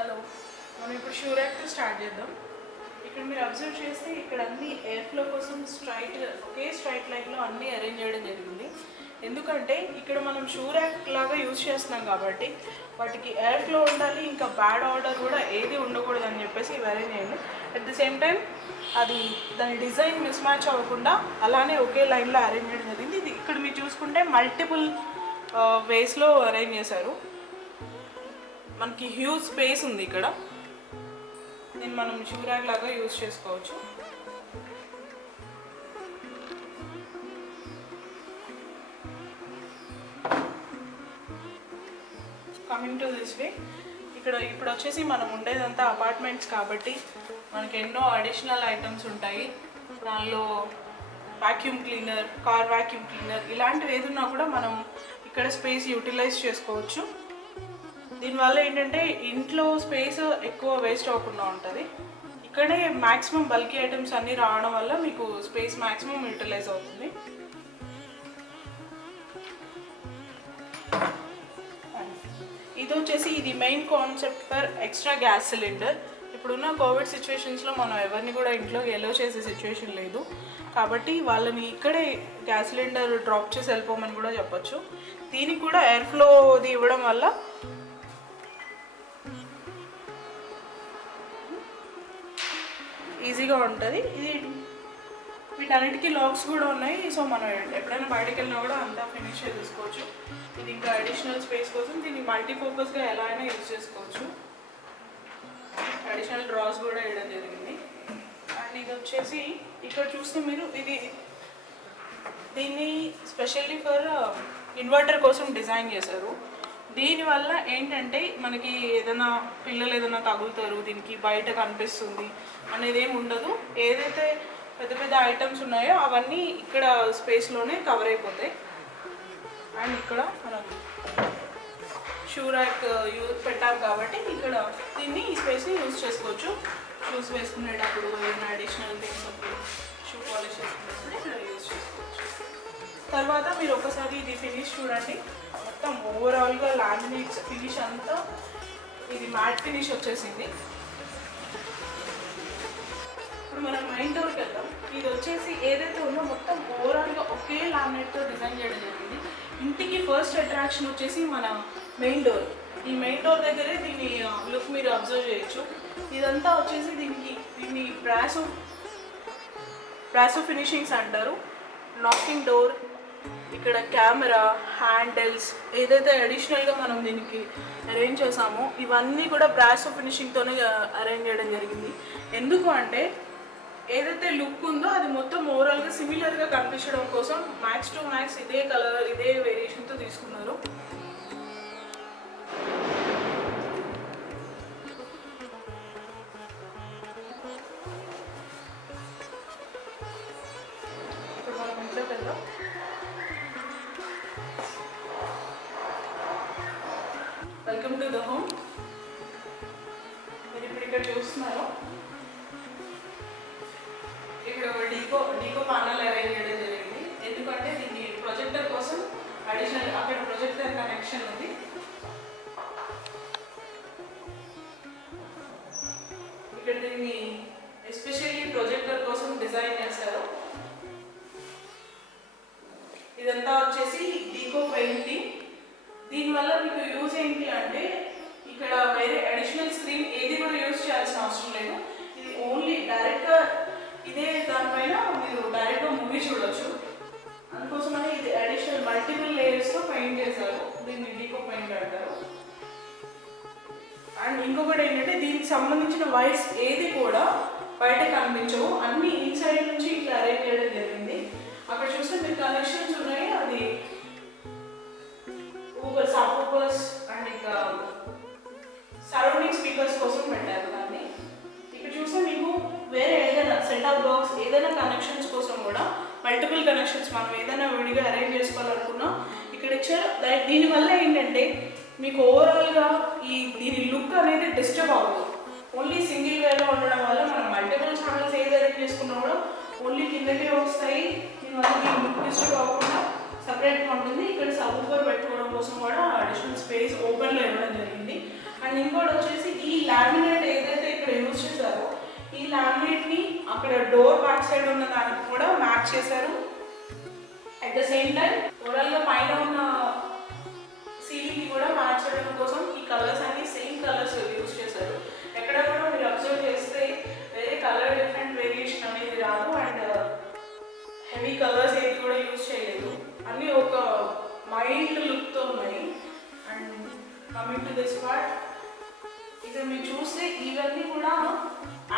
Hello, మనం ఇప్పుడు shoe ర్యాక్తో start చేద్దాం. ఇక్కడ మీరు అబ్జర్వ్ చేస్తే ఇక్కడ అన్ని ఎయిర్ ఫ్లో కోసం ఒకే స్ట్రైట్ లైన్లో అన్నీ అరేంజ్ చేయడం జరిగింది. ఎందుకంటే ఇక్కడ మనం షూ ర్యాక్ లాగా యూజ్ చేస్తున్నాం కాబట్టి వాటికి ఎయిర్ ఫ్లో ఉండాలి, ఇంకా బ్యాడ్ ఆర్డర్ కూడా ఏది ఉండకూడదు అని చెప్పేసి ఇవి అరేంజ్ చేయండి. అట్ ది సేమ్ టైం అది దాని డిజైన్ మిస్ మ్యాచ్ అవ్వకుండా అలానే ఒకే లైన్లో అరేంజ్ చేయడం జరిగింది. ఇది ఇక్కడ మీరు చూసుకుంటే మల్టిపుల్ వేస్లో అరేంజ్ చేశారు. మనకి హ్యూజ్ స్పేస్ ఉంది ఇక్కడ. దీన్ని మనం షూ ర్యాక్ లాగా యూజ్ చేసుకోవచ్చు. కమింగ్ టు దిస్ వే, ఇక్కడ ఇప్పుడు వచ్చేసి మనం ఉండేదంతా అపార్ట్మెంట్స్ కాబట్టి మనకి ఎన్నో అడిషనల్ ఐటమ్స్ ఉంటాయి. దానిలో vacuum cleaner, car vacuum cleaner ఇలాంటివి ఏదున్నా కూడా మనం ఇక్కడ స్పేస్ యూటిలైజ్ చేసుకోవచ్చు. దీనివల్ల ఏంటంటే ఇంట్లో స్పేస్ ఎక్కువ వేస్ట్ అవ్వకుండా ఉంటుంది. ఇక్కడే మ్యాక్సిమం బల్కీ ఐటమ్స్ అన్నీ రావడం వల్ల మీకు స్పేస్ మ్యాక్సిమం యూటిలైజ్ అవుతుంది. ఇది వచ్చేసి ఇది main concept for extra gas cylinder. ఇప్పుడున్న కోవిడ్ సిచ్యువేషన్స్లో మనం ఎవరిని కూడా ఇంట్లోకి ఎలో చేసే సిచ్యువేషన్ లేదు కాబట్టి వాళ్ళని ఇక్కడే గ్యాస్ సిలిండర్ డ్రాప్ చేసి వెళ్ళిపోమని కూడా చెప్పచ్చు. దీనికి కూడా ఎయిర్ ఫ్లోది ఇవ్వడం వల్ల ఈజీగా ఉంటుంది. ఇది వీటన్నిటికీ లాక్స్ కూడా ఉన్నాయి. సో మనం ఎప్పుడైనా బయటకు వెళ్ళినా కూడా అంతా ఫినిష్ చేసుకోవచ్చు. ఇది ఇంకా అడిషనల్ స్పేస్ కోసం దీన్ని మల్టీపర్పస్గా ఎలా అయినా యూజ్ చేసుకోవచ్చు. అడిషనల్ డ్రాస్ కూడా వేయడం జరిగింది. అండ్ ఇది వచ్చేసి ఇక్కడ చూస్తే మీరు దీన్ని స్పెషల్లీ ఫర్ ఇన్వర్టర్ కోసం డిజైన్ చేశారు. దీనివల్ల ఏంటంటే మనకి ఏదైనా పిల్లలు ఏదైనా తగులుతారు, దీనికి బయట కనిపిస్తుంది అనేది ఏమి ఉండదు. ఏదైతే పెద్ద పెద్ద ఐటమ్స్ ఉన్నాయో అవన్నీ ఇక్కడ స్పేస్లోనే కవర్ అయిపోతాయి. అండ్ ఇక్కడ మనం షూ ర్యాక్ పెట్టాం కాబట్టి ఇక్కడ దీన్ని ఈ స్పేస్ని యూజ్ చేసుకోవచ్చు. షూస్ వేసుకునేటప్పుడు ఏదైనా అడిషనల్ థింగ్స్ అప్పుడు షూ పాలిష్ చేసుకునేటప్పుడు ఇక్కడ యూజ్ చేసుకోవచ్చు. తర్వాత మీరు ఒకసారి ఇది ఫినిష్ చూడండి. మొత్తం ఓవరాల్గా లామినేట్స్ ఫినిష్ అంతా ఇది మ్యాట్ ఫినిష్ వచ్చేసింది. ఇప్పుడు మనం మెయిన్ డోర్కి వెళ్దాం. ఇది వచ్చేసి ఏదైతే ఉందో మొత్తం ఓవరాల్గా ఒకే లామినేట్తో డిజైన్ చేయడం జరిగింది. ఇంటికి ఫస్ట్ అట్రాక్షన్ వచ్చేసి మన మెయిన్ డోర్. ఈ మెయిన్ డోర్ దగ్గరే దీన్ని లుక్ మీరు అబ్జర్వ్ చేయొచ్చు. ఇదంతా వచ్చేసి దీన్ని బ్రాసో ఫినిషింగ్స్ అంటారు. నాకింగ్ డోర్, ఇక్కడ కెమెరా, హ్యాండిల్స్ ఏదైతే అడిషనల్గా మనం దీనికి అరేంజ్ చేసామో ఇవన్నీ కూడా బ్రాసో ఫినిషింగ్తోనే అరేంజ్ చేయడం జరిగింది. ఎందుకు అంటే ఏదైతే లుక్ ఉందో అది మొత్తం ఓవరాల్గా సిమిలర్గా కనిపించడం కోసం మ్యాక్స్ టు మ్యాక్స్ ఇదే కలర్ ఇదే వేరియేషన్తో తీసుకున్నారు. ఇప్పుడు మనం ఇంట్లోకి వెళ్దాం. Welcome to the home. మీరు ఇప్పుడు ఇక్కడ చూస్తున్నారు, ఇక్కడ ఒక డీకో ప్యానల్ అరేంజ్ చేయడం జరిగింది. ఎందుకంటే దీన్ని ప్రొజెక్టర్ కోసం అడిషనల్ అక్కడ ప్రొజెక్టర్ కనెక్షన్ ఉంది. ఇక్కడ దీన్ని ఎస్పెషల్లీ ప్రొజెక్టర్ కోసం డిజైన్ చేశారు. ఇదంతా వచ్చేసి డీకో పెయింటింగ్. దీనివల్ల మీకు యూజ్ ఏంటి అంటే ఇక్కడ వేరే అడిషనల్ స్క్రీన్ ఏది కూడా యూజ్ చేయాల్సిన అవసరం లేదు. ఇది ఓన్లీ డైరెక్ట్గా ఇదే దానిపైన మీరు డైరెక్ట్గా మూవీ చూడవచ్చు. అందుకోసమని ఇది అడిషనల్ మల్టిపుల్ లేయర్స్తో పెయింట్ చేశారు. దీన్ని డీకో పెయింట్ అంటారు. అండ్ ఇంకొకటి ఏంటంటే దీనికి సంబంధించిన వైర్స్ ఏది కూడా బయట కనిపించవు, అన్ని ఇన్సైడ్ నుంచి ఇట్లా అరేంజ్ చేయడం జరిగింది. అక్కడ చూస్తే మీరు కనెక్షన్స్ ఉన్నాయి, అది సబ్‌వూఫర్స్ అండ్ ఇంకా సరౌండింగ్ స్పీకర్స్ కోసం పెట్టారు దాన్ని. ఇక్కడ చూస్తే మీకు వేరే ఏదైనా సెటప్ బాక్స్ ఏదైనా కనెక్షన్స్ కోసం కూడా మల్టిపుల్ కనెక్షన్స్ మనం ఏదైనా విడిగా అరేంజ్ చేసుకోవాలనుకున్నా ఇక్కడ ఇచ్చారు. దీనివల్ల ఏంటంటే మీకు ఓవరాల్గా దీని లుక్ అనేది డిస్టర్బ్ అవ్వదు. ఓన్లీ సింగిల్ వేలో ఉండడం వల్ల మనం మల్టిపుల్ ఛానల్స్ ఏది అరేంజ్ చేసుకున్నా కూడా ఓన్లీ కిందకే వస్తాయి. దీనివల్ల మీకు లుక్ డిస్టర్బ్ అవ్వకుండా సపరేట్గా ఉంటుంది. ఇక్కడ సబ్‌వూఫర్ పెట్టుకోవడం కోసం కూడా అడిషనల్ స్పేస్ ఓపెన్లో ఇవ్వడం జరిగింది. అండ్ ఇంకోటి వచ్చేసి ఈ ఈ లామినేట్ ఏదైతే ఇక్కడ యూజ్ చేశారో ఈ లామినేట్ని అక్కడ డోర్ బ్యాక్ సైడ్ ఉన్న దానికి కూడా మ్యాచ్ చేశారు. అట్ ద సేమ్ టైం ఓవరాల్గా పైన ఉన్న సీలింగ్కి కూడా మ్యాచ్ చేయడం కోసం ఈ కలర్స్ అన్ని సేమ్ కలర్స్ యూజ్ చేశారు. ఎక్కడ కూడా మీరు అబ్జర్వ్ చేస్తే వేరే కలర్ డిఫరెంట్ వేరియేషన్ అనేది రాదు. అండ్ హెవీ కలర్స్ ఏది కూడా యూజ్ చేయలేదు. అన్నీ ఒక మైల్డ్ లుక్తో ఉన్నాయి. And coming to this part, ఇక్కడ మీరు చూస్తే ఇవన్నీ కూడా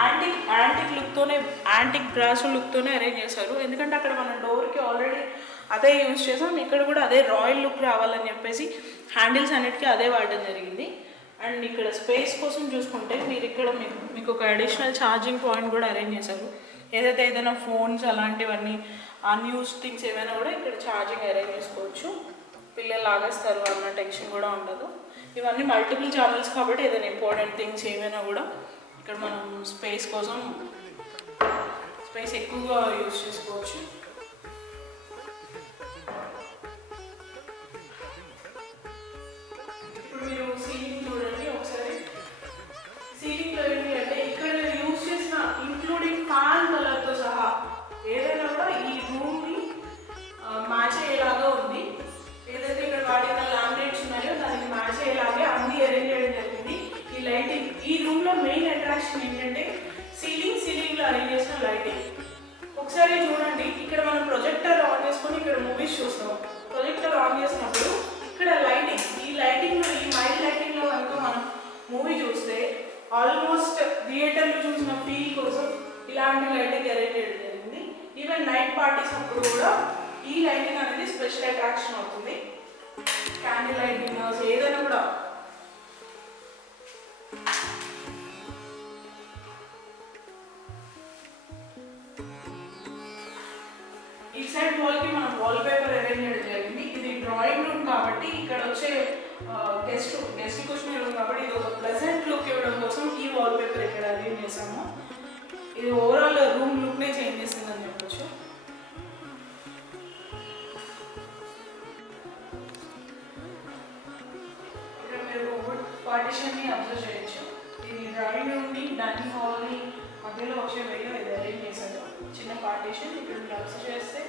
యాంటిక్ లుక్తోనే, యాంటిక్ బ్రాస్ లుక్తోనే అరేంజ్ చేశారు. ఎందుకంటే అక్కడ మన డోర్కి ఆల్రెడీ అదే యూజ్ చేసాం, ఇక్కడ కూడా అదే రాయల్ లుక్ రావాలని చెప్పేసి హ్యాండిల్స్ అన్నిటికీ అదే వాడడం జరిగింది. అండ్ ఇక్కడ స్పేస్ కోసం చూసుకుంటే మీరు ఇక్కడ మీకు ఒక అడిషనల్ ఛార్జింగ్ పాయింట్ కూడా అరేంజ్ చేశారు. ఏదైనా ఫోన్స్ అలాంటివన్నీ అన్యూస్ థింగ్స్ ఏమైనా కూడా ఇక్కడ ఛార్జింగ్ అరేంజ్ చేసుకోవచ్చు. పిల్లలు లాగేస్తారు అన్న టెన్షన్ కూడా ఉండదు. ఇవన్నీ మల్టిపుల్ ఛానల్స్ కాబట్టి ఏదైనా ఇంపార్టెంట్ థింగ్స్ ఏమైనా కూడా ఇక్కడ మనం స్పేస్ కోసం స్పేస్ ఎక్కువగా యూజ్ చేసుకోవచ్చు. ఇప్పుడు మీరు సీలింగ్ చూడండి ఒకసారి. సీలింగ్లో ఏంటి అంటే ఇక్కడ యూజ్ చేసిన ఇంక్లూడింగ్ ఫ్యాన్ కలర్తో సహా ఏదైనా కూడా ఈ రూమ్ని మ్యాచ్ అయ్యేలాగా ఉంది. ఏదైతే ఇక్కడ వాడిన లామినేట్స్ ఉన్నాయో దానికి మ్యాచ్ అయ్యేలాగే అన్ని అరేంజ్ చేయడం జరిగింది. ఈ లైటింగ్ ఈ రూమ్లో మెయిన్ అట్రాక్షన్ ఏంటంటే సీలింగ్లో అరేంజ్ చేసిన లైటింగ్. ఒకసారి చూడండి, ఇక్కడ మనం ప్రొజెక్టర్ ఆన్ చేసుకొని ఇక్కడ మూవీస్ చూస్తాం. ప్రొజెక్టర్ ఆన్ చేసినప్పుడు ఇక్కడ లైటింగ్, ఈ లైటింగ్లో, ఈ మైల్డ్ లైటింగ్లో కనుక మనం మూవీ చూస్తే ఆల్మోస్ట్ థియేటర్లో చూసిన ఫీల్ కోసం ఇలాంటి లైటింగ్ అరేంజ్ చేయడం జరిగింది. ఈవెన్ నైట్ పార్టీస్ అప్పుడు కూడా ఈ లైటింగ్ అనేది స్పెషల్ అట్రాక్షన్ అవుతుంది. క్యాండిల్ లైట్ డిన్నర్స్ ఏదైనా కూడా. ఈ సైడ్ వాల్కి మనం వాల్ పేపర్ అరేంజ్ చేయడం జరిగింది. ఇది డ్రాయింగ్ రూమ్ కాబట్టి ఇక్కడ వచ్చే గెస్ట్ కూర్చునే రూమ్ కాబట్టి ఇది ఒక ప్లెజెంట్ లుక్ ఇవ్వడం కోసం ఈ వాల్ పేపర్ ఇక్కడ అరేంజ్ చేసాము. ఇది ఓవరాల్ రూమ్ లుక్నే చేంజ్ చేసిందని చెప్పొచ్చు. ఇక్కడ మీరు వుడ్ పార్టిషన్ని అబ్జర్వ్ చేయొచ్చు. ఇది డ్రాయింగ్ రూమ్ని, డైనింగ్ హాల్ని మధ్యలో వచ్చే వేలో ఇది అరేంజ్ చేశారు. చిన్న పార్టిషన్ ఇక్కడ మీరు అబ్జర్వ్ చేస్తే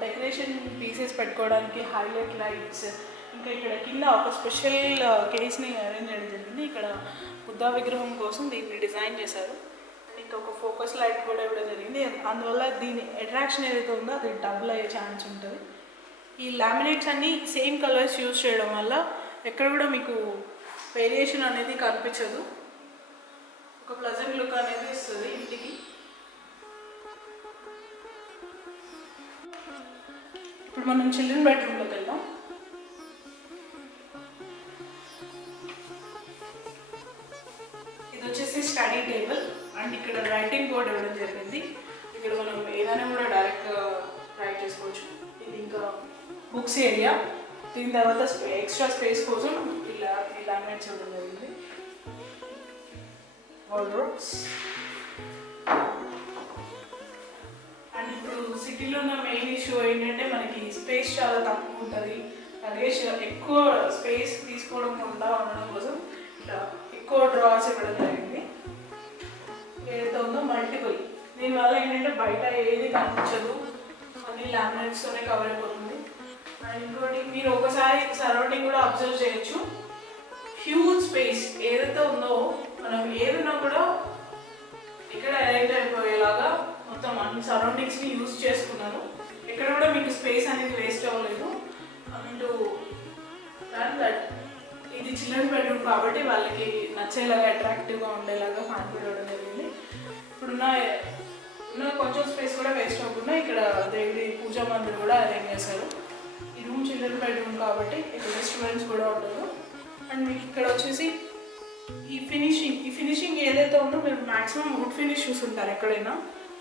డెకరేషన్ పీసెస్ పెట్టుకోవడానికి హైలైట్ లైట్స్, ఇంకా ఇక్కడ కింద ఒక స్పెషల్ కేస్ని అరేంజ్ చేయడం జరిగింది. ఇక్కడ బుద్ధా విగ్రహం కోసం దీన్ని డిజైన్ చేశారు. ఇంకా ఒక ఫోకస్ లైట్ కూడా ఇవ్వడం జరిగింది. అందువల్ల దీని అట్రాక్షన్ ఏదైతే ఉందో అది డబుల్ అయ్యే ఛాన్స్ ఉంటుంది. ఈ లామినేట్స్ అన్నీ సేమ్ కలర్స్ యూజ్ చేయడం వల్ల ఎక్కడ కూడా మీకు వేరియేషన్ అనేది కనిపించదు. ఒక ప్లెజెంట్ లుక్ అనేది ఇస్తుంది ఇంటికి. ఇప్పుడు మనం చిల్డ్రన్ బెడ్రూమ్లోకి వెళ్దాం. ఇది వచ్చేసి స్టడీ టేబుల్ అండ్ ఇక్కడ రైటింగ్ బోర్డ్ ఇవ్వడం జరిగింది. ఇక్కడ మనం ఏదైనా కూడా డైరెక్ట్ రైట్ చేసుకోవచ్చు. ఇది ఇంకా బుక్స్ ఏరియా. దీని తర్వాత ఎక్స్ట్రా స్పేస్ కోసం ఇలా లామినేట్స్ ఇవ్వడం జరిగింది. వార్డ్రోబ్స్. అండ్ ఇప్పుడు సిటీలో ఉన్న మెయిన్ ఇష్యూ ఏంటంటే మనకి స్పేస్ చాలా తక్కువ ఉంటుంది. లగేజ్ ఎక్కువ స్పేస్ తీసుకోవకుండా ఉండడం కోసం ఇట్లా ఎక్కువ డ్రాస్ ఇవ్వడం జరిగింది. ఏదైతే ఉందో మల్టిపుల్. దీనివల్ల ఏంటంటే బయట ఏది కనిపించదు, అన్ని లామినేట్స్తోనే కవర్ అయిపోతుంది. అండ్ ఇంకోటి మీరు ఒకసారి సరౌండింగ్ కూడా అబ్జర్వ్ చేయొచ్చు. హ్యూజ్ స్పేస్ ఏదైతే ఉందో మనం ఏదైనా కూడా ఇక్కడ అరేంజ్ అయిపోయేలాగా మొత్తం అన్ని సరౌండింగ్స్ని యూజ్ చేసుకున్నారు. ఎక్కడ కూడా మీకు స్పేస్ అనేది వేస్ట్ అవ్వలేదు. అంటూ దట్ ఇది చిల్డ్రన్ బెడ్రూమ్ కాబట్టి వాళ్ళకి నచ్చేలాగా అట్రాక్టివ్గా ఉండేలాగా ఫ్యాన్ కూడా ఇవ్వడం జరిగింది. ఇప్పుడున్న కొంచెం స్పేస్ కూడా వేస్ట్ అవ్వకుండా ఇక్కడ దేవుడి పూజా మందిర్ కూడా అరేంజ్ చేశారు. ఈ రూమ్ చిల్డ్రన్ బెడ్రూమ్ కాబట్టి ఇక్కడ రెస్టారెంట్స్ కూడా ఉండదు. అండ్ మీకు ఇక్కడ వచ్చేసి ఈ ఫినిషింగ్ ఏదైతే ఉందో మీరు మ్యాక్సిమం వుడ్ ఫినిష్ చూస్తుంటారు ఎక్కడైనా.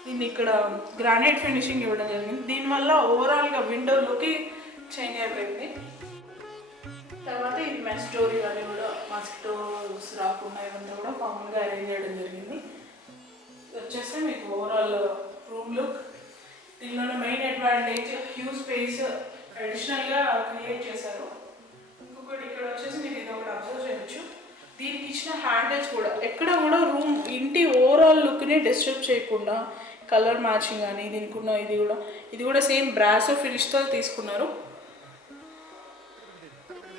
దీన్ని ఇక్కడ గ్రానైట్ ఫినిషింగ్ ఇవ్వడం జరిగింది. దీనివల్ల ఓవరాల్గా విండోలోకి చేంజ్ అయిపోయింది. తర్వాత ఇది మెస్ డోర్ ఇవన్నీ కూడా మస్కిటోస్ రాకుండా ఇవన్నీ కూడా కామన్గా అరేంజ్ చేయడం జరిగింది. వచ్చేస్తే మీకు ఓవరాల్ రూమ్ లుక్. దీనిలో మెయిన్ అడ్వాంటేజ్ హ్యూజ్ స్పేస్ అడిషనల్గా క్రియేట్ చేశారు. ఇంకొకటి ఇక్కడ వచ్చేసి మీరు ఇది ఒకటి అబ్జర్వ్ చేయొచ్చు. దీనికి ఇచ్చిన హ్యాండిల్స్ లుక్ని డిస్టర్బ్ చేయకుండా కలర్ మ్యాచింగ్ కానీ దీనికి ఉన్న ఇది కూడా సేమ్ బ్రాసో ఫినిష్తో తీసుకున్నారు.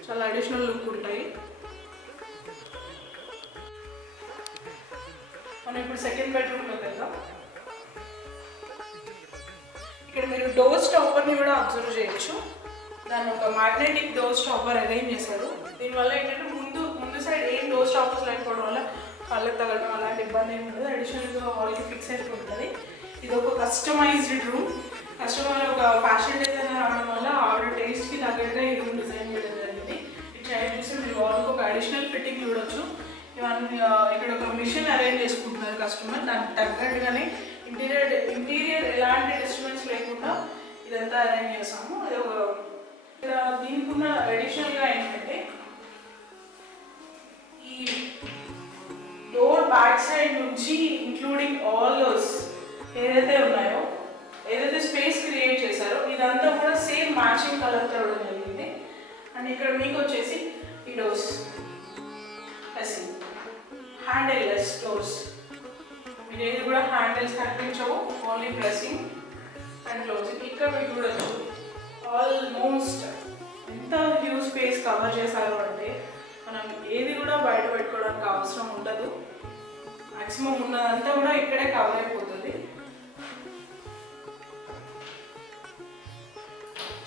చాలా అడిషనల్ లుక్ ఉంటాయి. మనం ఇప్పుడు సెకండ్ బెడ్రూమ్లోకి వెళ్దాం. ఇక్కడ మీరు డోర్ స్టాపర్ని కూడా అబ్జర్వ్ చేయొచ్చు. దాన్ని ఒక మ్యాగ్నెటిక్ డోర్ స్టాపర్ అరేంజ్ చేశారు. దీనివల్ల ఏంటంటే ముందు సైడ్ ఏం డోర్ స్టాపర్స్ లేకపోవడం వల్ల కళ్ళకి తగలడం అలాంటి ఇబ్బంది ఏమి ఉండదు. అడిషనల్గా వాల్కి ఫిక్స్ అయిపోతుంది. ఇది ఒక కస్టమైజ్డ్ రూమ్. కస్టమర్ ఒక ఫ్యాషన్ డిజైనర్ రావడం వల్ల ఆవిడ టేస్ట్కి తగ్గట్టుగా ఈ రూమ్ డిజైన్ చేయడం జరిగింది. ఇటు సైడ్ చూస్తే మీరు వాల్కి ఒక అడిషనల్ ఫిట్టింగ్ చూడొచ్చు. ఇవన్నీ ఇక్కడ ఒక మిషన్ అరేంజ్ చేసుకుంటున్నారు కస్టమర్. దానికి తగ్గట్టుగానే ఇంటీరియర్ ఎలాంటి డిస్టర్బెన్స్ లేకుండా ఇదంతా అరేంజ్ చేస్తాము. అది ఒక ఇక్కడ దీనికి ఉన్న అడిషనల్గా ఏంటంటే ఈ డోర్ బ్యాక్ సైడ్ నుంచి ఇంక్లూడింగ్ ఆల్ దోస్ ఏదైతే ఉన్నాయో, ఏదైతే స్పేస్ క్రియేట్ చేశారో ఇదంతా కూడా సేమ్ మ్యాచింగ్ కలర్తో ఇవ్వడం జరిగింది. అండ్ ఇక్కడ మీకు వచ్చేసి ఈ డోర్స్ హ్యాండిల్ లెస్ డోర్స్. మీరు ఏది కూడా హ్యాండిల్స్ కనిపించవు, ఓన్లీ ప్రెసింగ్ అండ్ క్లోజింగ్. ఇక్కడ మీకు చూడొచ్చు ఆల్మోస్ట్ ఎంత హ్యూజ్ స్పేస్ కవర్ చేశారు అంటే మనం ఏది కూడా బయట పెట్టుకోవడానికి అవసరం ఉండదు. మ్యాక్సిమం ఉన్నదంతా కూడా ఇక్కడే కవర్ అయిపోతుంది.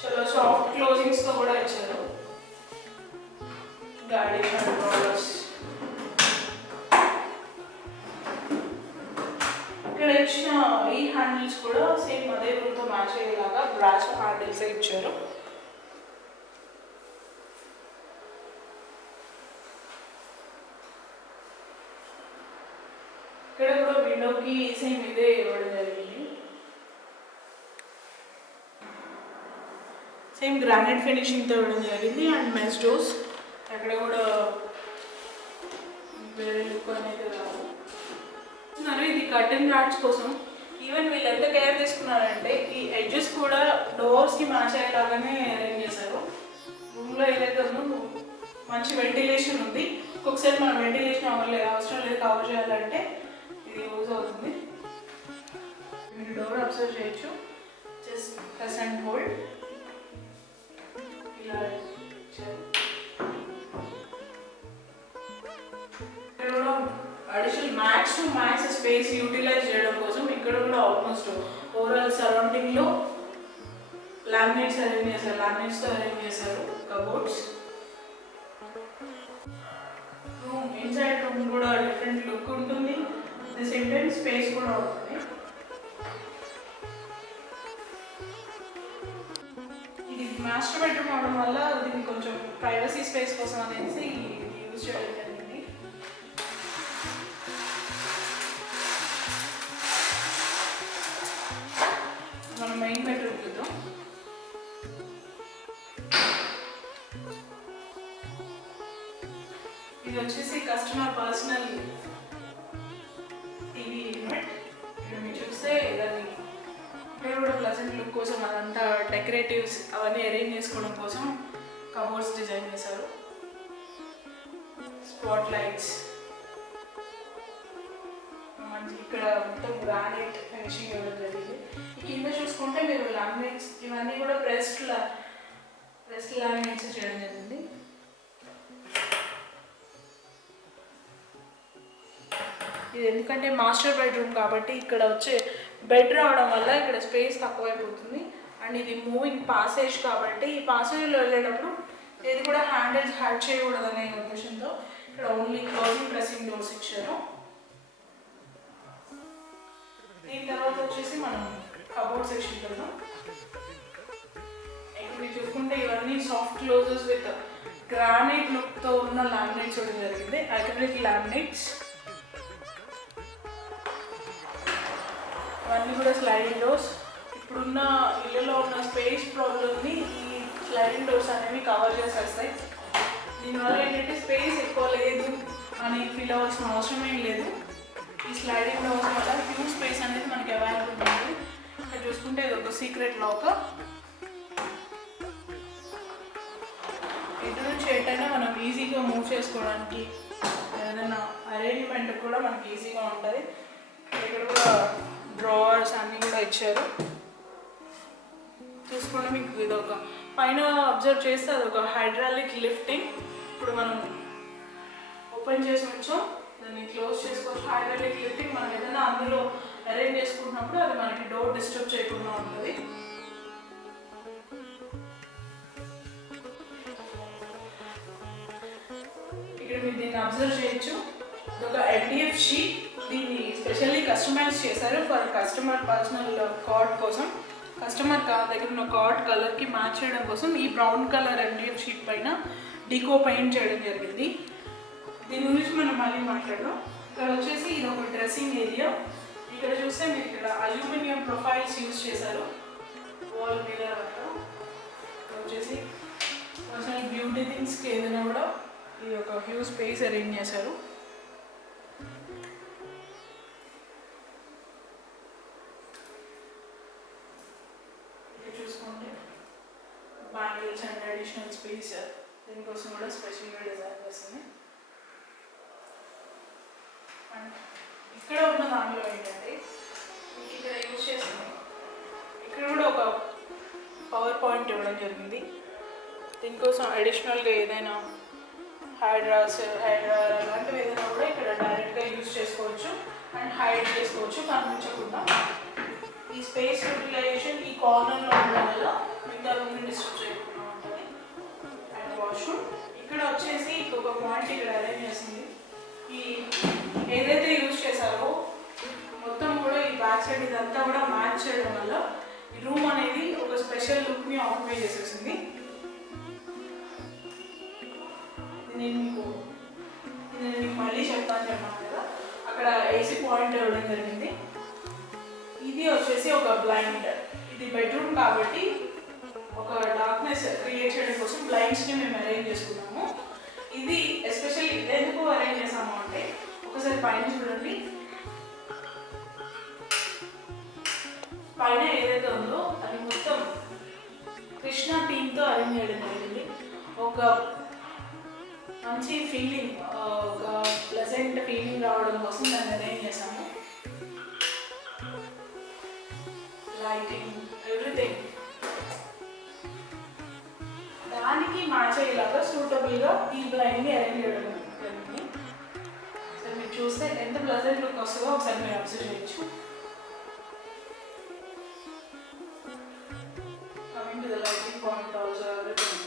చాలా సాఫ్ట్ క్లోజింగ్స్తో కూడా ఇచ్చారు. గాడి కంట్రోలర్స్ ఇక్కడ ఇచ్చిన ఈ హ్యాండిల్స్ కూడా సేమ్ అదే రూమ్తో మ్యాచ్ అయ్యేలాగా బ్రాస్ హ్యాండిల్స్ ఇచ్చారు. ఇక్కడ కూడా విండోకి సేమ్ ఇదే ఇవ్వడం జరిగింది. సేమ్ గ్రానైట్ ఫినిషింగ్తో ఇవ్వడం జరిగింది. అండ్ మెస్ డోర్స్ అక్కడ కూడా వేరే లుక్ అనేది రాదు. ఇది కర్టన్ ర్యాట్స్ కోసం ఈవెన్ వీళ్ళు ఎంత కేర్ తీసుకున్నారంటే ఈ ఎడ్జెస్ కూడా డోర్స్కి మ్యాచ్ అయ్యేలాగానే అరేంజ్ చేశారు. రూమ్లో ఏదైతే ఉందో మంచి వెంటిలేషన్ ఉంది. ఒక్కొక్కసారి మనం వెంటిలేషన్ అవసరం లేదు కవర్ చేయాలంటే ఇది యూజ్ అవుతుంది. మీరు డోర్ అబ్జర్వ్ చేయొచ్చు. జస్ట్ ప్రెస్ అండ్ హోల్డ్ ఇలా ఇక్కడ కూడా additional max to max space utilize చేయడం కోసం ఇక్కడ కూడా ఆల్మోస్ట్ ఓవరాల్ సరౌండింగ్లో లామినేట్స్ అరేంజ్ చేశారు. లామినేట్స్తో అరేంజ్ చేశారు కబోర్డ్స్. రూమ్ ఇన్సైడ్ రూమ్ కూడా డిఫరెంట్ లుక్ ఉంటుంది. ది సేమ్ టైం స్పేస్ కూడా ఉంటుంది. ఇది మాస్టర్ బెడ్రూమ్ అవడం వల్ల దీన్ని కొంచెం ప్రైవసీ స్పేస్ కోసం అనేసి యూజ్ చేయడం జరిగింది. మనం మెయిన్ బెడ్రూమ్ చూద్దాం. ఇది వచ్చేసి కస్టమర్ పర్సనల్ టీవీ యూనిట్. ఇక్కడ మీరు చూస్తే దాన్ని ఇక్కడ కూడా ప్లజెంట్ లుక్ కోసం అదంతా డెకరేటివ్స్ అవన్నీ అరేంజ్ చేసుకోవడం కోసం కబోర్డ్స్ డిజైన్ చేశారు. స్పాట్ లైట్స్ మంచి ఇక్కడ మొత్తం గ్రానైట్ ఫినిషింగ్ ఇవ్వడం జరిగింది. ఈ కింద చూసుకుంటే మీరు లామినేట్స్ ఇవన్నీ కూడా ప్రెస్డ్ లామినేట్స్ చేయడం జరిగింది. ఇది ఎందుకంటే మాస్టర్ బెడ్రూమ్ కాబట్టి ఇక్కడ వచ్చే బెడ్ రావడం వల్ల ఇక్కడ స్పేస్ తక్కువైపోతుంది. అండ్ ఇది మూవింగ్ పాసేజ్ కాబట్టి ఈ పాసేజ్లో వెళ్ళేటప్పుడు ఏది కూడా హ్యాండిల్స్ హ్యాడ్ చేయకూడదనే ఉద్దేశంతో ఇక్కడ ఓన్లీ క్లోజింగ్ ప్రెసింగ్ డోర్స్ ఇచ్చారు. దీని తర్వాత వచ్చేసి మనం కబోర్డ్ సెక్షన్ వెళ్దాం. ఇక్కడ మీరు చూసుకుంటే ఇవన్నీ సాఫ్ట్ క్లోజెస్ విత్ గ్రానైట్ లుక్తో ఉన్న లామినేట్స్ చూడడం జరిగింది. అక్రిలిక్ లామినేట్స్ ఇవన్నీ కూడా స్లైడింగ్ డోర్స్. ఇప్పుడున్న ఇళ్ళలో ఉన్న స్పేస్ ప్రాబ్లమ్ని ఈ స్లైడింగ్ డోర్స్ అనేవి కవర్ చేసేస్తాయి. దీనివల్ల ఏంటంటే స్పేస్ ఎక్కువ లేదు అని ఫీల్ అవ్వాల్సిన అవసరం ఏం లేదు. ఈ స్లైడింగ్ డోర్స్ వల్ల హ్యూజ్ స్పేస్ అనేది మనకి అవైలబుల్ ఉంటుంది. ఇక్కడ చూసుకుంటే ఇది ఒక సీక్రెట్ లాక్. ఇటు నుంచి ఏంటంటే మనం ఈజీగా మూవ్ చేసుకోవడానికి ఏదైనా అరేంజ్మెంట్ కూడా మనకి ఈజీగా ఉంటుంది. ఇక్కడ కూడా డ్రావర్స్ అన్నీ కూడా ఇచ్చారు. చూసుకుంటే మీకు ఇది ఒక పైన అబ్జర్వ్ చేస్తే అది ఒక హైడ్రాలిక్ లిఫ్టింగ్. ఇప్పుడు మనం ఓపెన్ చేసి ఉంచాం, దాన్ని క్లోజ్ చేసుకోవచ్చు. హైడ్రాలిక్ లిఫ్టింగ్ మనం ఏదైనా అందులో అరేంజ్ చేసుకుంటున్నప్పుడు అది మనకి డోర్ డిస్టర్బ్ చేయకుండా ఉంటుంది. ఇక్కడ మీరు దీన్ని అబ్జర్వ్ చేయొచ్చు. ఇది ఒక MDF షీట్. దీన్ని స్పెషల్లీ కస్టమైజ్ చేశారు ఫర్ కస్టమర్ పర్సనల్ కార్డ్ కోసం. కస్టమర్ దగ్గర ఉన్న కార్డ్ కలర్కి మ్యాచ్ చేయడం కోసం ఈ బ్రౌన్ కలర్ MDF షీట్ పైన డీకో పెయింట్ చేయడం జరిగింది. దీని గురించి మనం మళ్ళీ మాట్లాడదాం. ఇక్కడ వచ్చేసి ఇది ఒక డ్రెస్సింగ్ ఏరియా. ఇక్కడ చూస్తే మీరు ఇక్కడ అల్యూమినియం ప్రొఫైల్స్ యూజ్ చేశారు వాల్ మీద. వచ్చేసి పర్సనల్ బ్యూటీ థింగ్స్కి ఏదైనా కూడా ఇది ఒక హ్యూజ్ స్పేస్ అరేంజ్ చేశారు. ఇక్కడ చూసుకుంటే బ్యాంగిల్స్ అండ్ అడిషనల్ స్పేస్ దీనికోసం కూడా స్పెషల్గా డిజైన్ చేస్తుంది. అండ్ ఇక్కడ ఉన్న దానిలో ఏంటంటే ఇక్కడ యూజ్ చేస్తుంది, ఇక్కడ కూడా ఒక పవర్ పాయింట్ ఇవ్వడం జరిగింది. దీనికోసం అడిషనల్గా ఏదైనా హైడ్రా అలాంటివి ఏదైనా కూడా ఇక్కడ డైరెక్ట్గా యూజ్ చేసుకోవచ్చు అండ్ హైడ్ చేసుకోవచ్చు కనిపించకుండా. ఈ స్పేస్ యూటిలైజేషన్ ఈ కార్నర్లో ఉండడం వల్ల మిగతా రూమ్ని డిస్టర్బ్ చేయకుండా ఉంటుంది. అండ్ వాష్రూమ్ ఇక్కడ వచ్చేసి ఇంకొక పాయింట్ ఇక్కడ అరేంజ్ చేసింది. ఈ ఏదైతే యూజ్ చేశారో మొత్తం కూడా ఈ బ్యాక్ సైడ్ ఇదంతా కూడా మ్యాచ్ చేయడం వల్ల ఈ రూమ్ అనేది ఒక స్పెషల్ లుక్ని ఆక్యుపై చేసేసింది. నేను మీకు మళ్ళీ చెప్తాను కదా, అక్కడ AC పాయింట్ ఇవ్వడం జరిగింది. ఇది వచ్చేసి ఒక బ్లైండ్. ఇది బెడ్రూమ్ కాబట్టి ఒక డార్క్నెస్ క్రియేట్ చేయడం కోసం బ్లైండ్స్ని మేము అరేంజ్ చేసుకున్నాము. ఇది ఎస్పెషల్లీ ఎందుకు అరేంజ్ చేసాము అంటే ఒకసారి పైన చూడండి. పైన ఏదైతే ఉందో అది మొత్తం కృష్ణ థీమ్తో అరేంజ్ చేయడం జరిగింది. ఒక మంచి ఫీలింగ్, ఒక ప్లెజెంట్ ఫీలింగ్ రావడం కోసం దాన్ని అరేంజ్ చేసాము. లైటింగ్ ఎవ్రీథింగ్ దానికి మ్యాచ్ అయ్యేలాగా సూటబుల్గా ఈ బ్లైండ్ని అరేంజ్ చేయడం జరిగింది. సరే మీరు చూస్తే ఎంత ప్లెజెంట్ లుక్ వస్తుందో ఒకసారి మీరు అబ్జర్వ్ చేయొచ్చు. Coming to the lighting point also everything.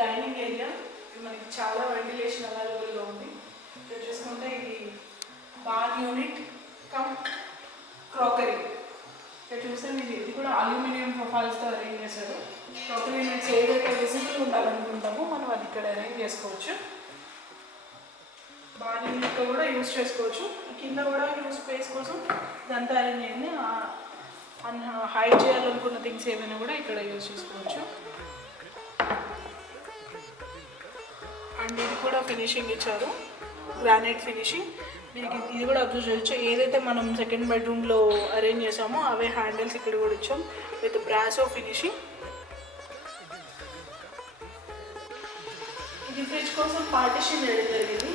Dining area మనకి చాలా వెంటిలేషన్ అవైలబుల్గా ఉంది. ఇక్కడ చూసుకుంటే ఇది బార్ యూనిట్ కమ్ క్రాకరీ. ఇక్కడ చూస్తే మీరు ఇది కూడా అల్యూమినియం ప్రొఫైల్స్తో అరేంజ్ చేశారు. క్రాకరీ యూనిట్స్ ఏదైతే విజిబుల్ ఉండాలనుకుంటామో మనం అది ఇక్కడ అరేంజ్ చేసుకోవచ్చు. బార్ యూనిట్తో కూడా యూజ్ చేసుకోవచ్చు. కింద కూడా యూజ్ స్పేస్ కోసం ఇదంతా అరేంజ్ అయింది. హైడ్ చేయాలనుకున్న థింగ్స్ ఏమైనా కూడా ఇక్కడ యూజ్ చేసుకోవచ్చు. అండ్ ఇది కూడా ఫినిషింగ్ ఇచ్చారు, గ్రానైట్ ఫినిషింగ్. మీకు ఇది కూడా అబ్జర్వ్ చేయొచ్చు. ఏదైతే మనం సెకండ్ బెడ్రూమ్లో అరేంజ్ చేసామో అవే హ్యాండిల్స్ ఇక్కడ కూడా ఇచ్చాం విత్ బ్రాసో ఫినిషింగ్. ఇది ఫ్రిడ్జ్ కోసం పార్టిషన్ చేయడం జరిగింది.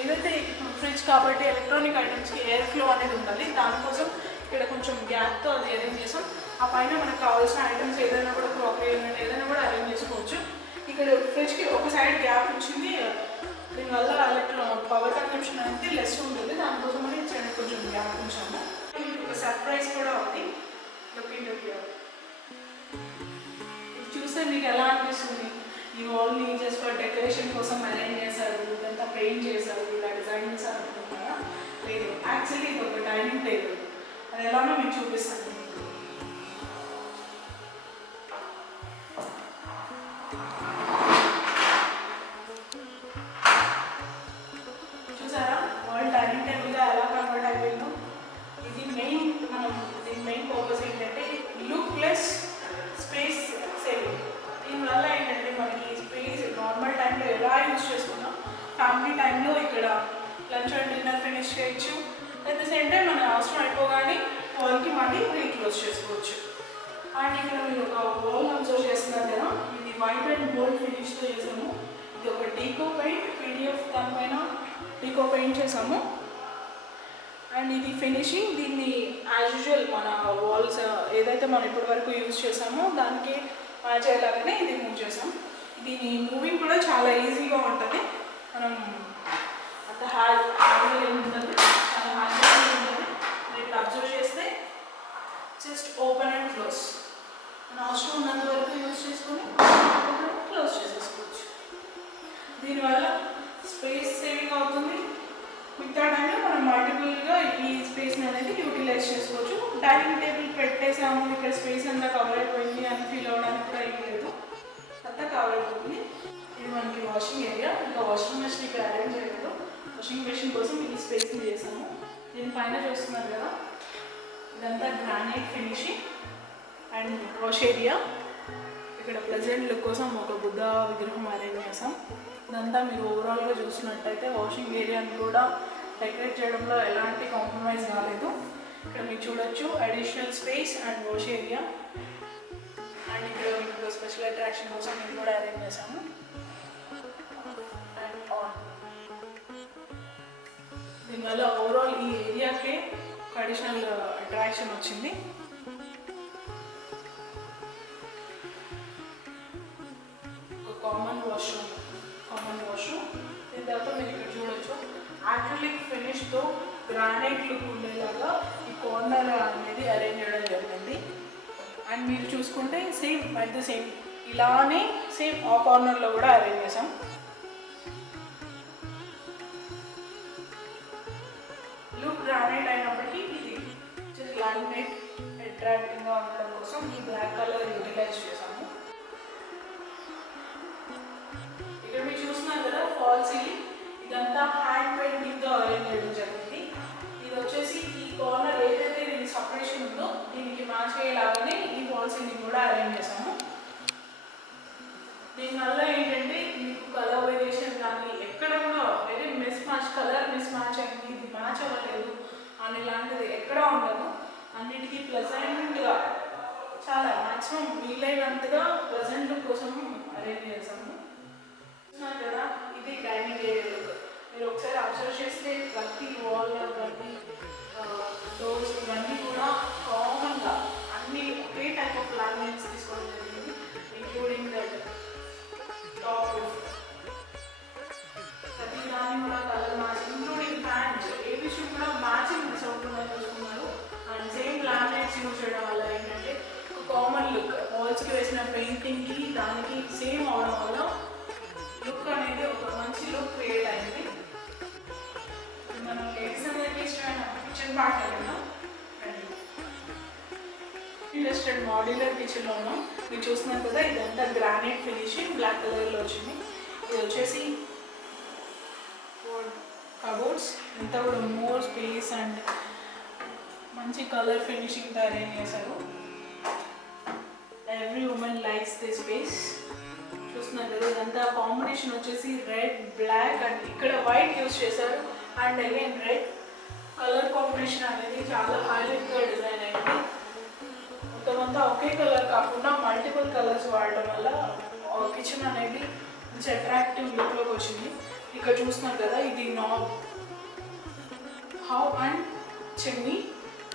ఏదైతే ఇప్పుడు ఫ్రిడ్జ్ కాబట్టి ఎలక్ట్రానిక్ ఐటమ్స్కి ఎయిర్ ఫ్లో అనేది ఉండాలి. దానికోసం ఇక్కడ కొంచెం గ్యాప్తో అది అరేంజ్ చేసాం. ఆ పైన మనకు కావాల్సిన ఐటమ్స్ ఏదైనా కూడా క్రాకరీ యూనిట్ ఏదైనా కూడా అరేంజ్ చేసుకోవచ్చు. ఇక్కడ ఫ్రిడ్జ్కి ఒక సైడ్ గ్యాప్ వచ్చింది, దీనివల్ల పవర్ కన్సంప్షన్ అనేది లెస్ ఉంటుంది. దానికోసం అని ఇచ్చాడు కొంచెం గ్యాప్ ఉంచాము. ఒక సర్ప్రైజ్ కూడా ఉంది. ఇది చూస్తే మీకు ఎలా అనిపిస్తుంది? ఈ వాల్ని జస్ట్ ఫర్ డెకరేషన్ కోసం అరేంజ్ చేశారు, ఇదంతా పెయింట్ చేశారు, ఇలా డిజైన్ చేశారు అనుకుంటున్నారా? లేదు, యాక్చువల్లీ ఇది ఒక డైనింగ్ టేబుల్. అది ఎలానో మీకు చూపిస్తాను. చూసారా వరల్డ్ డైనింగ్ టేబుల్గా ఎలా కన్వర్ట్ అయిపోయిందో? ఇది మెయిన్ దీని మెయిన్ పర్పస్ ఏంటంటే లుక్ ప్లస్ స్పేస్ సేవింగ్. దీనివల్ల ఏంటంటే మనకి స్పేస్ నార్మల్ టైంలో ఎలా యూజ్ చేసుకున్నాం, ఫ్యామిలీ టైంలో ఇక్కడ లంచ్ అండ్ డిన్నర్ ఫినిష్ చేయొచ్చు. అట్ ద సేమ్ టైం మన అవసరం అయిపోగానే వాల్కి మళ్ళీ రీక్లోజ్ చేసుకోవచ్చు. అండ్ ఇక్కడ మీరు ఒక వాల్ అబ్జర్వ్ చేస్తున్నారు కదా, ఇది వైట్ అండ్ గోల్డ్ ఫినిష్తో చేసాము. ఇది ఒక డీకో పెయింట్, పీడిఎఫ్ దానిపైన డీకో పెయింట్ చేసాము. అండ్ ఇది ఫినిషింగ్. దీన్ని యాజ్ యూజువల్ మన వాల్స్ ఏదైతే మనం ఇప్పటి వరకు యూజ్ చేసామో దానికి మ్యాచ్ అయ్యేలాగానే ఇది మూవ్ చేసాం. దీని మూవింగ్ కూడా చాలా ఈజీగా ఉంటుంది. మనం అంత హ్యాండ్ ఉంటుంది, చాలా హ్యాండ్ ఉంటుంది. మీరు అబ్జర్వ్ చేస్తే జస్ట్ ఓపెన్ అండ్ క్లోజ్, మన అవసరం ఉన్నంత వరకు యూజ్ చేసుకొని క్లోజ్ చేసేసుకోవచ్చు. దీనివల్ల స్పేస్ సేవింగ్ అవుతుంది. మిగతా టైంలో మనం మల్టిపుల్గా ఈ స్పేస్ని అనేది యూటిలైజ్ చేసుకోవచ్చు. డైనింగ్ టేబుల్ పెట్టేసాము, ఇక్కడ స్పేస్ అంతా కవర్ అయిపోయింది అని ఫీల్ అవ్వడానికి కూడా ఏం లేదు, అంతా కవర్ అయిపోతుంది. ఇది మనకి వాషింగ్ ఏరియా. ఇంకా వాషింగ్ మెషిన్ ఇక్కడ అరేంజ్ చేయలేదు. వాషింగ్ మెషిన్ కోసం ఈ స్పేస్ని చేసాము. దీనిపైన చూస్తున్నారు కదా, ఇదంతా granite finishing and wash area. ఇక్కడ ప్రెజెంట్ లుక్ కోసం ఒక బుద్ధ విగ్రహం అరేంజ్ చేసాం. ఇదంతా మీరు ఓవరాల్గా చూసినట్టయితే వాషింగ్ ఏరియాని కూడా డెకరేట్ చేయడంలో ఎలాంటి కాంప్రమైజ్ కాలేదు. ఇక్కడ మీరు చూడొచ్చు additional space and wash area. And ఇక్కడ మీకు స్పెషల్ అట్రాక్షన్ కోసం ఇది కూడా అరేంజ్ చేసాము. అండ్ ఆన్ దీనివల్ల ఓవరాల్ ఈ ఏరియాకే ఒక అడిషనల్ అట్రాక్షన్ వచ్చింది. ఒక కామన్ వాష్రూమ్ దీని తర్వాత మీరు ఇక్కడ చూడొచ్చు యాక్రిలిక్ ఫినిష్తో గ్రానైట్ లుక్ ఉండేలాగా ఈ కార్నర్ అనేది అరేంజ్ చేయడం జరిగింది. అండ్ మీరు చూసుకుంటే సేమ్ అట్ ద సేమ్ ఇలానే సేమ్ ఆ కార్నర్లో కూడా అరేంజ్ చేసాం. లుక్ గ్రానైట్ అయినప్పటికీ ఇది జస్ట్ లామినేట్ అట్రాక్టింగ్గా ఉండడం కోసం ఈ బ్లాక్ కలర్ యూటిలైజ్ చేసాము. ఇక్కడ మీరు చూస్తున్నారు కదా ఫాల్ సీలింగ్, ఇదంతా హ్యాండ్ పెయింటింగ్తో అరేంజ్ చేయడం జరిగింది. ఇది వచ్చేసి ఈ కార్నర్ ఏదైతే దీని సపరేషన్ ఉందో దీనికి మ్యాచ్ అయ్యేలాగానే ఈ ఫాల్ సీలింగ్ కూడా అరేంజ్ చేసాము. దీనివల్ల ఏంటంటే మీకు కలర్ వేరియేషన్ కానీ ఎక్కడ కూడా very miss match, colour miss match అయింది, ఇది మ్యాచ్ అవ్వలేదు అని ఇలాంటిది ఎక్కడ ఉండదు. అన్నిటికీ ప్లెజెంట్గా చాలా మ్యాక్సిమం వీలైనంతగా ప్లెజెంట్ కోసం అరేంజ్ చేసాము. కదా ఇది డైనింగ్ ఏరియా. మీరు ఒకసారి అబ్జర్వ్ చేస్తే ప్రతి వాల్, ప్రతి డోర్స్ ఇవన్నీ కూడా కామన్గా అన్ని ఒకే టైప్ ఆఫ్ లామినేట్స్ తీసుకోవడం జరిగింది, ఇంక్లూడింగ్ దట్ టాప్ రూఫ్. ప్రతి దాన్ని కూడా కలర్ మ్యాచ్, ఇంక్లూడింగ్ ఫ్యాన్స్, ఏ విషయం కూడా మ్యాచింగ్ మిస్ అవుతుందని చూసుకున్నారు. అండ్ సేమ్ లామినేట్స్ యూజ్ చేయడం వల్ల ఏంటంటే ఒక కామన్ లుక్, వాల్స్కి వేసిన పెయింటింగ్కి దానికి సేమ్ అవడం వల్ల లుక్ అనేది ఒక మంచి లుక్ క్రియేట్ అయింది. మనం లేడీస్ అందరికీ ఇష్టమైన కిచెన్ పార్ట్ ఉన్నాం. ఇండస్ట్రియల్ మాడ్యులర్ కిచెన్లో ఉన్నాం. మీరు చూస్తున్నారు కదా ఇదంతా గ్రానైట్ ఫినిషింగ్ బ్లాక్ కలర్లో వచ్చింది. ఇది వచ్చేసి కబోర్డ్స్, ఇంత కూడా మోర్ స్పేస్ అండ్ మంచి కలర్ ఫినిషింగ్తో అరేంజ్ చేశారు. Every women likes the space. చూస్తున్నారు కదా ఇదంతా కాంబినేషన్ వచ్చేసి రెడ్, బ్లాక్ అండ్ ఇక్కడ వైట్ యూజ్ చేశారు. And again red colour combination అనేది చాలా హైలైట్గా డిజైన్ అయింది. మొత్తం అంతా ఒకే కలర్ కాకుండా మల్టిపుల్ కలర్స్ వాడడం వల్ల కిచెన్ అనేది మంచి అట్రాక్టివ్ లుక్లోకి వచ్చింది. ఇక్కడ చూస్తున్నారు కదా ఇది నాబ్ హౌ అండ్ చిమ్నీ.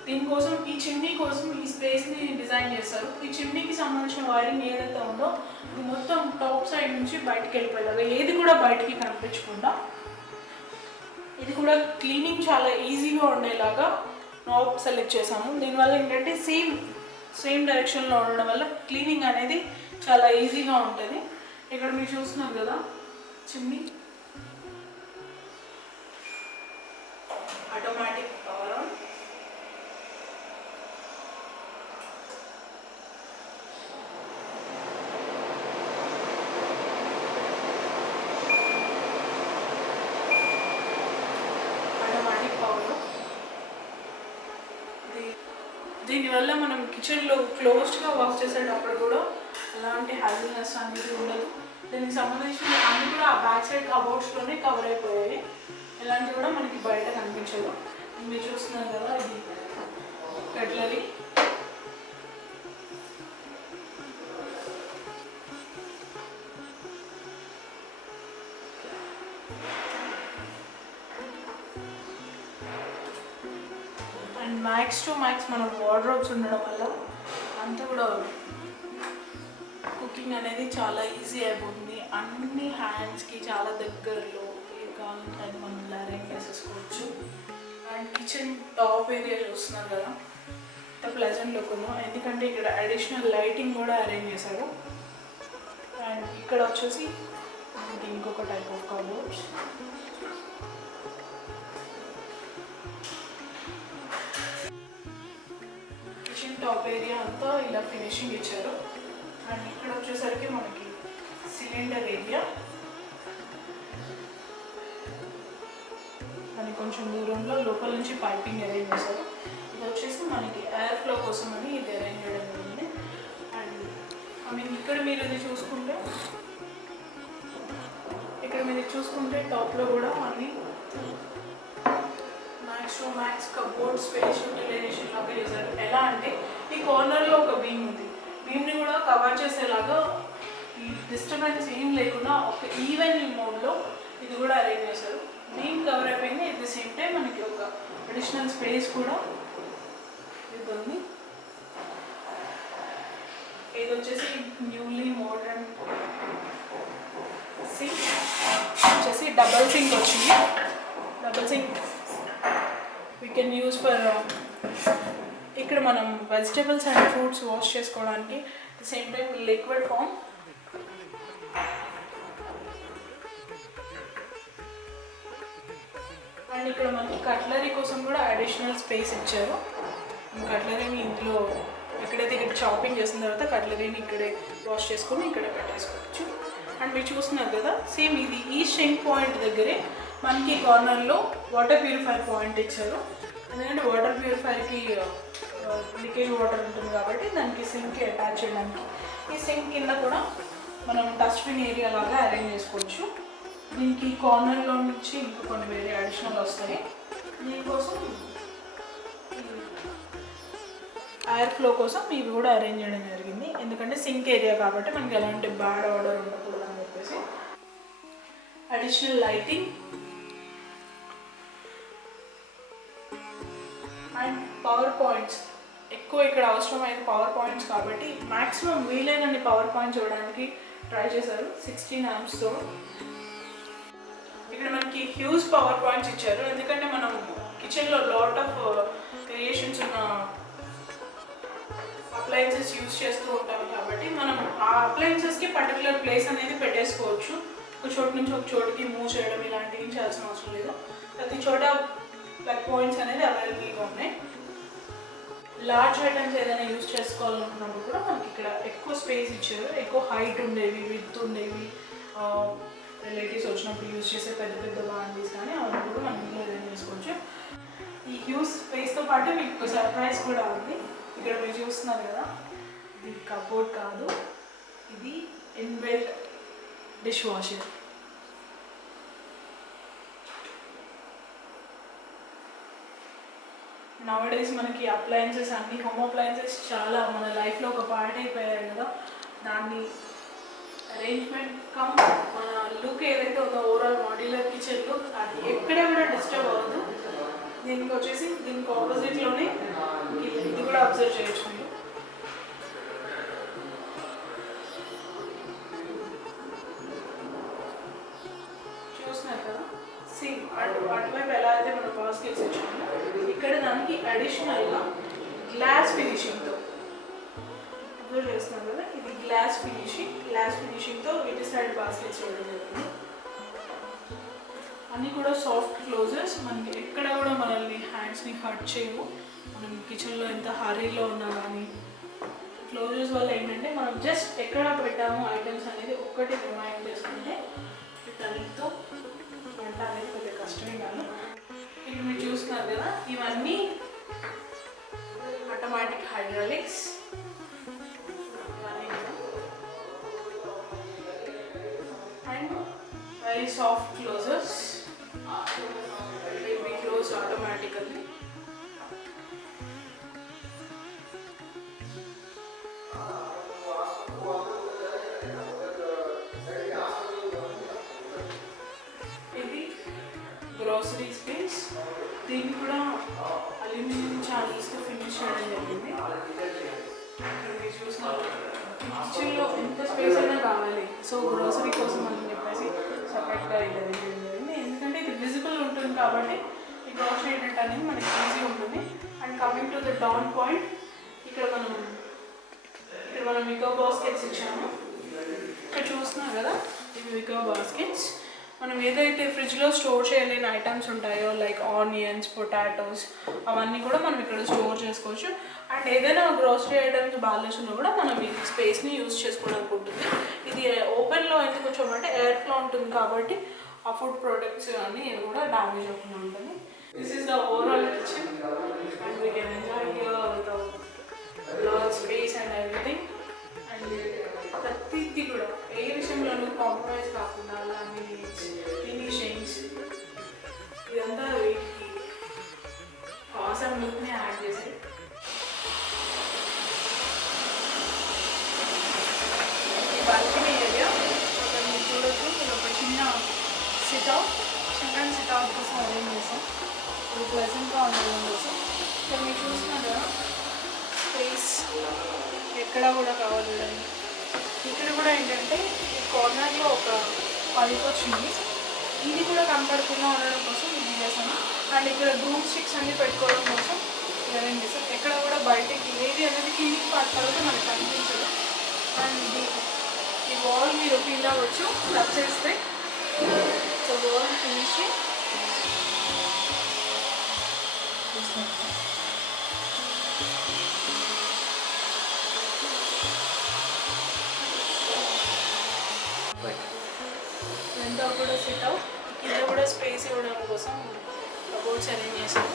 దీనికోసం ఈ చిమ్నీ కోసం ఈ స్పేస్ని డిజైన్ చేస్తారు. ఈ చిమ్నీకి సంబంధించిన వైరింగ్ ఏదైతే ఉందో ఇది మొత్తం టాప్ సైడ్ నుంచి బయటకు వెళ్ళిపోయేలాగా, ఏది కూడా బయటికి కనిపించకుండా, ఇది కూడా క్లీనింగ్ చాలా ఈజీగా ఉండేలాగా నాబ్ సెలెక్ట్ చేసాము. దీనివల్ల ఏంటంటే సేమ్ డైరెక్షన్లో ఉండడం వల్ల క్లీనింగ్ అనేది చాలా ఈజీగా ఉంటుంది. ఇక్కడ మీరు చూస్తున్నారు కదా చిమ్నీ ఆటోమేటిక్ పవర్ ఆన్. దీనివల్ల మనం కిచెన్లో క్లోజ్డ్గా వర్క్ చేసేటప్పుడు కూడా ఎలాంటి హ్యాజీనెస్ అనేది ఉండదు. దీనికి సంబంధించిన అన్నీ కూడా ఆ బ్యాక్ సైడ్ కబోర్డ్స్లోనే కవర్ అయిపోయాయి, ఇలాంటివి కూడా మనకి బయట కనిపించదు. మీరు చూస్తున్నారు కదా ఇది కట్లరీ. మ్యాక్స్ టు మ్యాక్స్ మన వార్డ్రోబ్స్ ఉండడం వల్ల అంతా కూడా కుకింగ్ అనేది చాలా ఈజీ అయిపోతుంది. అన్ని హ్యాండ్స్కి చాలా దగ్గరలో ఏది కావాలంటే అది మనం ఇలా అరేంజ్ చేసేసుకోవచ్చు. అండ్ కిచెన్ టాప్ ఏరియా చూస్తున్నారు కదా, ఎంత ప్లెజెంట్ లుక్ ఉందో, ఎందుకంటే ఇక్కడ అడిషనల్ లైటింగ్ కూడా అరేంజ్ చేశారు. అండ్ ఇక్కడ వచ్చేసి ఇంకొక type of cupboards. Kitchen top area అంతా ఇలా ఫినిషింగ్ ఇచ్చారు. అండ్ ఇక్కడ వచ్చేసరికి మనకి సిలిండర్ ఏరియా, దాని కొంచెం దూరంలో లోపల నుంచి పైపింగ్ అరేంజ్ చేశారు. ఇది వచ్చేసి మనకి ఎయిర్ ఫ్లో కోసం అని ఇది అరేంజ్ చేయడం జరిగింది. అండ్ ఇక్కడ మీరు ఇది చూసుకుంటే టాప్లో కూడా అన్ని max to max cupboard space utilization లాగా చేశారు. ఎలా అంటే ఈ కార్నర్లో ఒక బీమ్ ఉంది, బీమ్ని కూడా కవర్ చేసేలాగా ఈ డిస్టర్బెన్స్ ఏం లేకుండా ఒక ఈవెన్ మోడ్లో ఇది కూడా అరేంజ్ చేశారు. బీమ్ కవర్ అయిపోయింది, ఎట్ ది సేమ్ టైం మనకి ఒక అడిషనల్ స్పేస్ కూడా ఇది ఉంది. ఇది వచ్చేసి న్యూలీ మోడర్న్ సింక్, వచ్చేసి డబల్ సింక్ వచ్చింది. Double sink we can use for ఇక్కడ మనం వెజిటేబుల్స్ అండ్ ఫ్రూట్స్ వాష్ చేసుకోవడానికి, the same time liquid form. And ఇక్కడ మనకి కట్లరీ కోసం కూడా అడిషనల్ స్పేస్ ఇచ్చారు. కట్లరీని ఇంట్లో ఎక్కడైతే ఇక్కడ చాపింగ్ చేసిన తర్వాత కట్లరీని ఇక్కడే వాష్ చేసుకొని ఇక్కడే పెట్టేసుకోవచ్చు. అండ్ మీరు చూస్తున్నారు కదా, సేమ్ ఇది ఈ షింక్ పాయింట్ దగ్గరే మనకి కార్నర్లో వాటర్ ప్యూరిఫైర్ పాయింట్ ఇచ్చారు. ఎందుకంటే వాటర్ ప్యూరిఫైర్కి లీకేజ్ వాటర్ ఉంటుంది కాబట్టి దానికి సింక్కి అటాచ్ చేయడానికి. ఈ సింక్ కింద కూడా మనం డస్ట్బిన్ ఏరియా లాగా అరేంజ్ చేసుకోవచ్చు. దీనికి కార్నర్లో నుంచి ఇంకా కొన్ని వేరే అడిషనల్ వస్తాయి. దీనికోసం ఎయిర్ ఫ్లో కోసం ఇవి కూడా అరేంజ్ చేయడం జరిగింది. ఎందుకంటే సింక్ ఏరియా కాబట్టి మనకి ఎలాంటి బ్యాడ్ ఆర్డర్ ఉండకూడదు అని చెప్పేసి. Additional lighting and power points ఎక్కువ ఇక్కడ అవసరమైన పవర్ పాయింట్స్ కాబట్టి మ్యాక్సిమం వీలైనన్ని పవర్ పాయింట్స్ ఇవ్వడానికి ట్రై చేశారు 16 amps-తో. ఇక్కడ మనకి హ్యూజ్ పవర్ పాయింట్స్ ఇచ్చారు, ఎందుకంటే మనం కిచెన్లో లాట్ ఆఫ్ వేరియేషన్స్ ఉన్న అప్లయన్సెస్ యూజ్ చేస్తూ ఉంటాం కాబట్టి మనం ఆ అప్లయన్సెస్కి పర్టికులర్ ప్లేస్ అనేది పెట్టేసుకోవచ్చు. ఒక చోటు నుంచి ఒక చోటుకి మూవ్ చేయడం ఇలాంటివి చేయాల్సిన అవసరం లేదు. ప్రతి చోట ప్లగ్ పాయింట్స్ అనేది అవైలబుల్గా ఉన్నాయి. లార్జ్ ఐటమ్స్ ఏదైనా యూజ్ చేసుకోవాలనుకున్నప్పుడు కూడా మనకి ఇక్కడ ఎక్కువ స్పేస్ ఇచ్చారు. ఎక్కువ హైట్ ఉండేవి, విడ్త్ ఉండేవి, రిలేటివ్స్ వచ్చినప్పుడు యూజ్ చేసే పెద్ద పెద్ద బాండీస్ కానీ అవన్నీ కూడా మనం ఇంట్లో అరేంజ్ చేసుకోవచ్చు. ఈ హ్యూజ్ స్పేస్తో పాటు మీకు సర్ప్రైజ్ కూడా ఉంది. ఇక్కడ మీరు చూస్తున్నారు కదా, ఇది కబోర్డ్ కాదు, ఇది ఇన్బిల్ట్ డిష్ వాషర్. నవడేస్ మనకి అప్లయన్సెస్ అన్ని హోమ్ అప్లయన్సెస్ చాలా మన లైఫ్లో ఒక పార్ట్ అయిపోయాయి కదా, దాన్ని అరేంజ్మెంట్ కమ్ మన లుక్ ఏదైతే ఉందో ఓవరాల్ మాడ్యులర్ కిచెన్ లుక్ అది ఎక్కడ కూడా డిస్టర్బ్ అవ్వదు. దీనికి వచ్చేసి దీనికి ఆపోజిట్లోనే ఇది కూడా అబ్జర్వ్ చేయొచ్చు మీరు. చూస్తున్నారు కదా, సేమ్ అటువైపు ఎలా అయితే మనం బాస్కెట్స్ ఇచ్చామో ఇక్కడ దానికి అడిషనల్గా గ్లాస్ ఫినిషింగ్తో అబ్జర్వ్ చేస్తున్నారు కదా, ఇది గ్లాస్ ఫినిషింగ్తో ఇటు సైడ్ బాస్కెట్స్ ఇవ్వడం జరుగుతుంది. అన్నీ కూడా సాఫ్ట్ క్లోజెస్, మనకి ఎక్కడ కూడా మనల్ని హ్యాండ్స్ని హర్ట్ చేయవు. మనం కిచెన్లో ఎంత హరీలో ఉన్నా కానీ క్లోజెస్ వల్ల ఏంటంటే మనం జస్ట్ ఎక్కడ పెట్టాము ఐటమ్స్ అనేది ఒక్కటి రిమైండ్ చేసుకుంటే వీటన్నిటితో వంట అనేది కొద్దిగా కష్టమే కాదు. ఇప్పుడు మీరు చూస్తున్నారు కదా, ఇవన్నీ automatic hydraulics. And very soft closes, will be closed automatically. ఇది గ్రోసరీ స్పేస్, దీన్ని కూడా అల్యూమినియం ఛానల్స్తో ఫినిష్ చేయడం జరిగింది. మీరు చూసినారు కిచెన్లో ఎంత స్పేస్ అయినా కావాలి, సో గ్రోసరీ కోసం అని చెప్పేసి సపరేట్గా ఇది అరేంజ్ చేయడం జరిగింది. ఎందుకంటే ఇది విజిబుల్ ఉంటుంది కాబట్టి ఈ గ్రోసరీ యూనిట్ అనేది మనకి ఈజీ ఉంటుంది. And coming to the down point, ఇక్కడ మనం వికో బాస్కెట్స్ ఇచ్చాము. ఇక్కడ చూస్తున్నాం కదా, ఇవి వికో బాస్కెట్స్. మనం ఏదైతే ఫ్రిడ్జ్లో స్టోర్ చేయలేని ఐటమ్స్ ఉంటాయో లైక్ ఆనియన్స్, పొటాటోస్, అవన్నీ కూడా మనం ఇక్కడ స్టోర్ చేసుకోవచ్చు. అండ్ ఏదైనా గ్రోసరీ ఐటమ్స్ బ్యాలెన్స్ ఉన్నా కూడా మనం ఈ స్పేస్ని యూజ్ చేసుకోవడానికి ఉంటుంది. ఇది ఓపెన్లో ఎందుకు వచ్చామంటే ఎయిర్ ఫ్లో ఉంటుంది కాబట్టి ఆ ఫుడ్ ప్రొడక్ట్స్ అన్నీ కూడా డ్యామేజ్ అవ్వకుండా ఉంటుంది. This is the overall kitchen and we can enjoy here with large space and everything. And ప్రతిదీ కూడా ఏ విషయంలోనూ కాంప్రమైజ్ కాకుండా లామినేట్స్, ఫినిషింగ్స్, ఇదంతా వీటికి ఆసమ్ లుక్ని యాడ్ చేసి ఈ బాల్కనీ ఏరియా అక్కడ మీరు చూడొచ్చు. మీరు ఒక చిన్న సిట్అవుట్, చికెన్ సిట్అవుట్ కోసం అరేంజ్ చేసాం. ఇది ప్లెజెంట్గా ఉండడం కోసం. ఇక్కడ మీరు చూస్తున్నారు కదా, స్పేస్ ఎక్కడ కూడా కావాలి. ఇక్కడ కూడా ఏంటంటే ఈ కార్నర్లో ఒక పైప్ వచ్చింది, ఇది కూడా కనపడకుండా ఉండడం కోసం ఇది చేసాము. అండ్ ఇక్కడ బ్రూమ్ స్టిక్స్ అన్ని పెట్టుకోవడం కోసం అరేంజ్ చేసాం. ఎక్కడ కూడా బయటకి ఏది అనేది క్లీనింగ్ పార్ట్ తర్వాత మనకు కనిపించదు. అండ్ ఈ వాల్ మీరు ఫీల్ అవ్వచ్చు టచ్ చేస్తే. సో వాల్ ఫినిషింగ్ ఎంత కూడా సిట్ అవుట్, కింద కూడా స్పేస్ ఇవ్వడం కోసం కబోర్డ్స్ అరేంజ్ చేసాము.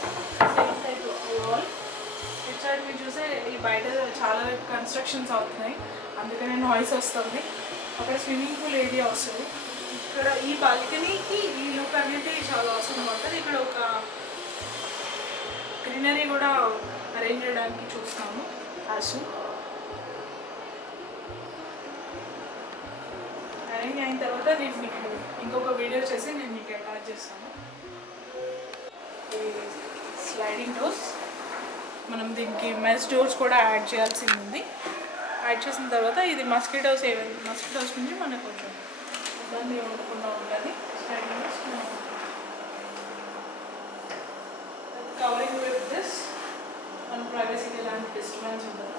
Same type wall. ఇటు సైడ్ మీరు చూసే ఈ బయట చాలా కన్స్ట్రక్షన్స్ అవుతున్నాయి, అందుకనే నాయిస్ వస్తుంది. అక్కడ స్విమ్మింగ్ పూల్ ఏరియా వస్తుంది. ఇక్కడ ఈ బాల్కనీకి ఈ లుక్ అనేది చాలా అవసరం ఉంటుంది. ఇక్కడ ఒక గ్రీనరీ కూడా అరేంజ్ చేయడానికి చూస్తాము. యాసు అరేంజ్ అయిన తర్వాత నేను మీకు ఇంకొక వీడియో చేసి నేను మీకు అటాచ్ చేస్తాను. స్లైడింగ్ డోర్స్, మనం దీనికి మెస్ డోర్స్ కూడా యాడ్ చేయాల్సింది ఉంది. యాడ్ చేసిన తర్వాత ఇది మస్కిటోస్ నుంచి మనకు కొంచెం ఇబ్బంది ఉండకుండా ఉంటుంది. Sliding doors covering with this మన ప్రైవసీకి ఎలాంటి డిస్టర్బెన్స్ ఉండదు.